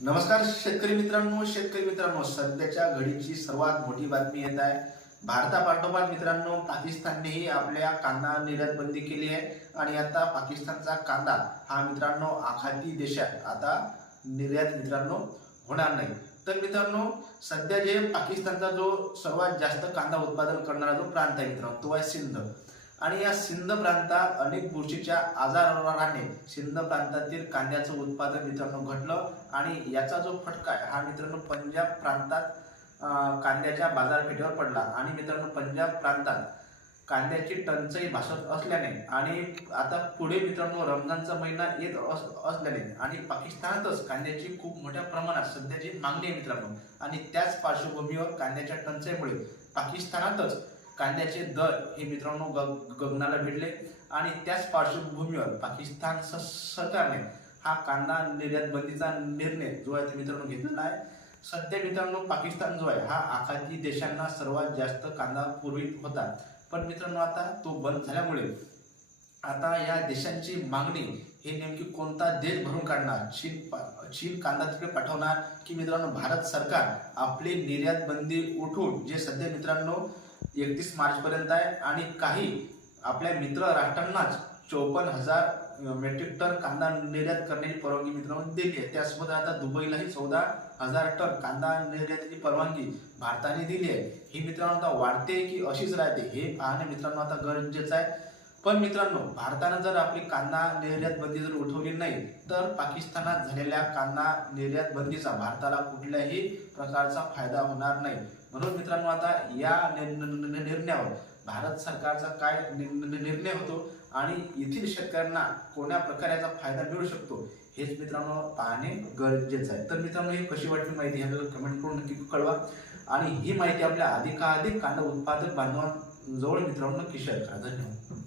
नमस्कार शेतकरी मित्रांनो शेतकरी मित्रांनो सध्याच्या घडीची सर्वात मोठी बातमी येत आहे. भारतापाठोपाठ मित्रांनो पाकिस्ताननेही आपल्या कांदा निर्यात बंदी केली आहे आणि आता पाकिस्तानचा कांदा हा मित्रांनो आखाती देशात आता निर्यात मित्रांनो होणार नाही. तर मित्रांनो सध्या जे पाकिस्तानचा जो सर्वात जास्त कांदा उत्पादन करणारा जो प्रांत आहे मित्रांनो तो आहे सिंध. आणि या सिंध प्रांतात अनेक बुरशीच्या आजाराने सिंध प्रांतातील कांद्याचं उत्पादन मित्रांनो घटलं आणि याचा जो फटका आहे हा मित्रांनो पंजाब प्रांतात कांद्याच्या बाजारपेठेवर पडला. आणि मित्रांनो पंजाब प्रांतात कांद्याची टंचाई भासत असल्याने आणि आता पुढे मित्रांनो रमजानचा महिना येत अस- असल्याने आणि पाकिस्तानातच कांद्याची खूप मोठ्या प्रमाणात सध्याची मागणी आहे मित्रांनो. आणि त्याच पार्श्वभूमीवर कांद्याच्या टंचाईमुळे पाकिस्तानातच कांद्याचे दर हे मित्रांनो गगनाला भिडले आणि त्याच पार्श्वभूमीवर पाकिस्तान स- सरकारने हा कांदा निर्यात बंदीचा निर्णय जो आहे ते मित्रांनो घेतलेला आहे. सध्या मित्रांनो पाकिस्तान जो आहे हा आखाती देशांना सर्वात जास्त कांदा पुरवित होता. पण मित्रांनो आता तो बंद झाल्यामुळे आता या देशांची मागणी हे नेमकी कोणता देश भरून काढणार? चीन पा- चीन कांदा तिकडे पाठवणार? की मित्रांनो भारत सरकार आपली निर्यात बंदी उठून जे सध्या मित्रांनो एकतीस मार्चपर्यंत आहे आणि काही आपल्या मित्र राष्ट्रांनाच चौपन्न हजार मेट्रिक टन कांदा निर्यात करण्याची परवानगी मित्रांनो दिली आहे त्यासोबत आता दुबईलाही चौदा हजार टन कांदा निर्यातीची परवानगी भारताने दिली आहे ही मित्रांनो आता वाढते की अशीच राहते हे पाहणे मित्रांनो आता गरजेचं आहे. पण मित्रांनो भारतानं जर आपली कांदा निर्यात बंदी जर उठवली नाही तर पाकिस्तानात झालेल्या कांदा निर्यात बंदीचा भारताला कुठल्याही प्रकारचा फायदा होणार नाही. म्हणून मित्रांनो आता या निर्णयावर भारत सरकारचा काय निर्णय होतो आणि येथील शेतकऱ्यांना कोण्या प्रकारे याचा फायदा मिळू शकतो हेच मित्रांनो पाहणे गरजेचं आहे. तर मित्रांनो हे कशी वाटली माहिती ह्याला कमेंट करून नक्की कळवा. आणि ही माहिती आपल्या अधिकाधिक कांदा उत्पादक बांधवांजवळ मित्रांनो नक्की शेअर करा. धन्यवाद.